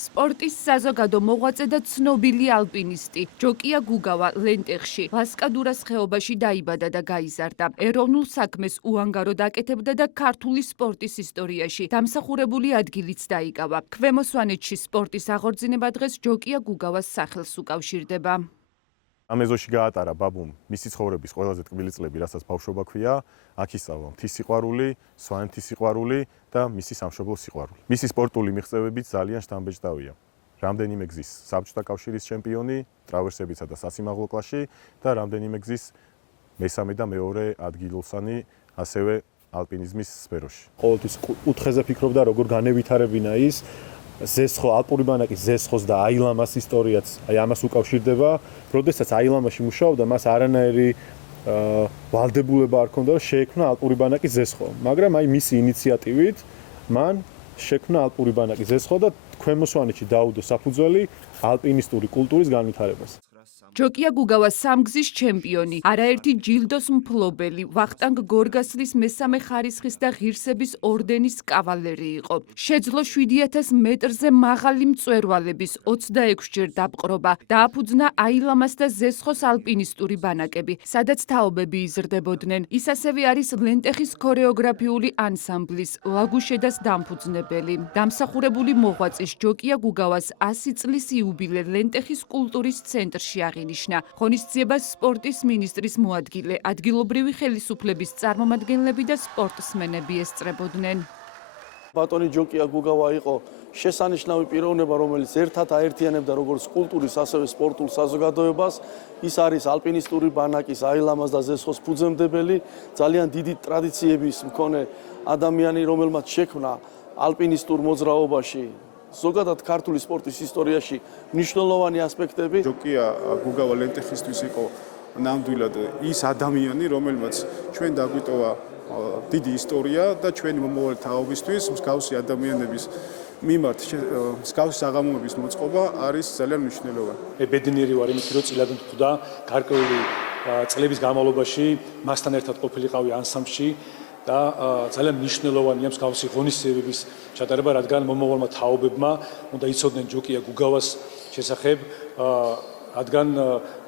სპორტის საზოგადო მოღვაწე და ცნობილი ალპინისტი ჯოკია გუგავა ლენტეხში ლასკადურას ხეობაში დაიბადა და გაიზარდა. ეროვნულ საქმეს უანგაროდ აკეთებდა და ქართული სპორტის ისტორიაში დამსახურებული ადგილიც დაიკავა. ქვემო სვანეთში სპორტის აღორძინება დღეს ჯოკია გუგავას სახელს უკავშირდება. ამ ეზოში გაატარა ბაბუმ მისი ცხოვრების ყველაზე ტკბილი წლები, რასაც ბავშვობა ქვია, აქ ისწავლა მთის სიყვარული, სვანეთის სიყვარული და მისი სამშობლოს სიყვარული. მისი სპორტული მიღწევებიც ძალიან შთამბეჭდავია. რამდენიმე გზის საბჭოთა კავშირის ჩემპიონი, ტრავერსებისა და სასიმაღლო კლასში და რამდენიმე გზის მესამე და მეორე ადგილოსანი, ასევე ალპინიზმის სფეროში. ყოველთვის კუთხეზე ფიქრობდა, როგორ განევითარებინა ის ზესხო ალპური ბანაკის ზესხოს და აილამას ისტორიაც ამას უკავშირდება. როდესაც აილამაში მუშაობდა, მას არანაირი ვალდებულება არ ჰქონდა, რომ შეექმნა ალპური ბანაკის ზესხო. მაგრამ მისი ინიციატივით მან შექმნა ალპური ბანაკის ზესხო და ქვემო სვანეთში დაუდო საფუძველი ალპინისტური კულტურის განვითარებას. ჯოკია გუგავა სამგზის ჩემპიონი, არაერთი ჯილდოს მფლობელი, ვახტანგ გორგასლის მესამე ხარისხის და ღირსების ორდენის კავალერი იყო. შეძლო 7000 მეტრზე მაღალი მწვერვალების 26ჯერ დაპყრობა. დააფუძნა აილამას და ზესხოს ალპინისტური ბანაკები, სადაც თაობები იზრდებოდნენ. ის ასევე არის ლენტეხის ქორეოგრაფიული ანსამბლის ლაგუშედას დამფუძნებელი. დამსახურებული მოღვაწის ჯოკია გუგავას 100 წლის იუბილე ლენტეხის კულტურის ცენტრში აღინიშნა. ღონისძიებას სპორტის მინისტრის მოადგილე, ადგილობრივი ხელისუფლების წარმომადგენლები და სპორტსმენები ესწრებოდნენ. ბატონი ჯოკია გუგავა იყო შესანიშნავი პიროვნება, რომელიც ერთად აერთიანებდა როგორც კულტურის, ასევე სპორტულ საზოგადოებას. ის არის ალპინისტური ბანაკის, აილამას და ზესხოს ფუძემდებელი, ძალიან დიდი ტრადიციების მქონე ადამიანი, რომელმაც შექმნა ალპინისტურ მოძრაობაში ზოგადად ქართული სპორტის ისტორიაში მნიშვნელოვანი ასპექტები. ჯოკია გუგავა ლენტეხისთვის იყო ნამდვილად ის ადამიანი, რომელმაც ჩვენ დაგვიტოვა დიდი ისტორია და ჩვენი მომავალი თაობისთვის მსგავსი ადამიანების მიმართ მსგავსი საღამოების მოწყობა არის ძალიან მნიშვნელოვანი. ბედნიერი ვარ იმით, რომ წილად მხვდა გარკვეული წლების განმავლობაში მასთან ერთად ყოფილიყავი ანსამბლში და ძალიან მნიშვნელოვანია მსგავსი ღონისძიებების ჩატარება, რადგან მომავალმა თაობებმა უნდა იცოდნენ ჯოკია გუგავას შესახებ, რადგან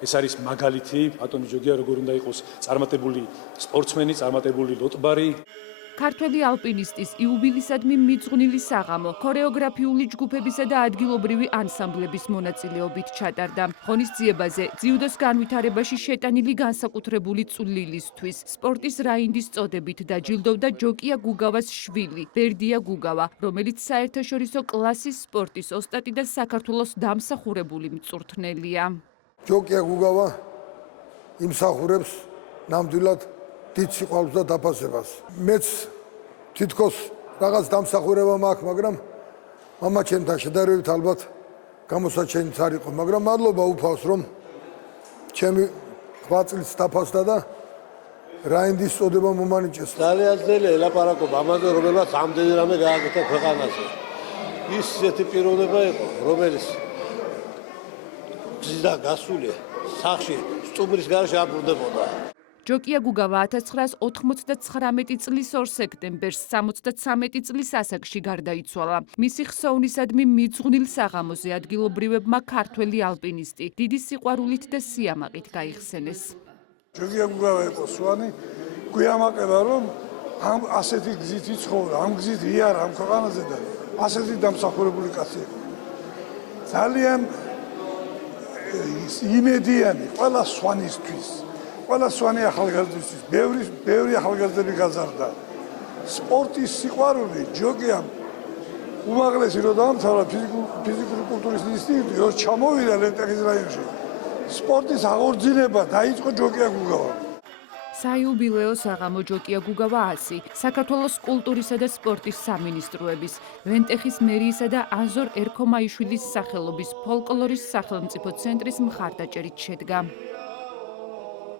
ეს არის მაგალითი, ბატონი ჯოკია როგორ უნდა იყოს წარმატებული სპორტსმენი, წარმატებული ლოტბარი. ქართველი ალპინისტის იუბილისადმი მიძღვნილი საღამო ქორეოგრაფიული ჯგუფებისა და ადგილობრივი ანსამბლების მონაწილეობით ჩატარდა. ღონისძიებაზე ძიუდოს განვითარებაში შეტანილი განსაკუთრებული წვლილისთვის სპორტის რაინდის წოდებით დაჯილდოვდა ჯოკია გუგავას შვილი, ბერდია გუგავა, რომელიც საერთაშორისო კლასის სპორტის ოსტატი და საქართველოს დამსახურებული მწვრთნელია. ჯოკია გუგავა იმსახურებს ნამდვილად დიდ სიყვარულს და დაფასებას. მეც თითქოს რაღაც დამსახურება მაქვს, მაგრამ მამაჩემთან შედარებით ალბათ გამოსაჩენიც არ იყო, მაგრამ მადლობა უფალს, რომ ჩემი 8 წლის დაფასდა და რაინდის წოდება მომანიჭეს. ძალიან ძნელია ელაპარაკობა ამაზე, რომელმაც ამდენი რამე გააკეთა ქვეყანაზე. ის ესეთი პიროვნება იყო, რომელიც გზიდან გასული სახში სტუმრის გარშე აბრუნდებოდა. ჯოკია გუგავა 1999 წლის 2 სექტემბერს 73 წლის ასაკში გარდაიცვალა. მისი ხსოვნისადმი მიძღვნილ საღამოზე ადგილობრივებმა ქართველი ალპინისტი დიდი სიყვარულით და სიამაყით გაიხსენეს. ჯოკია გუგავა იყო სვანი, გვიამაყება, რომ ამ ასეთი გზით იცხოვრა, ამ გზით იარა ამ ქვეყანაზე და ასეთი დამსახურებული კაცი იყო. ძალიან იმედიანი ყველა სვანისთვის. ყველა სვანი ახალგაზრდისთვის, ბევრი ახალგაზრდები გაზარდა. სპორტის სიყვარული ჯოკიამ უმაღლესი რო დაამთავრა ფიზიკური კულტურის ინსტიტუტი, რო ჩამოვიდა ლენტეხის რაიონში. სპორტის აღორძინება დაიწყო ჯოკია გუგავამ. საიუბილეო საღამო ჯოკია გუგავა 100, საქართველოს კულტურისა და სპორტის სამინისტროების, ლენტეხის მერიისა და ანზორ ერქომაიშვილის სახელობის ფოლკლორის სახელმწიფო ცენტრის მხარდაჭერით შედგა.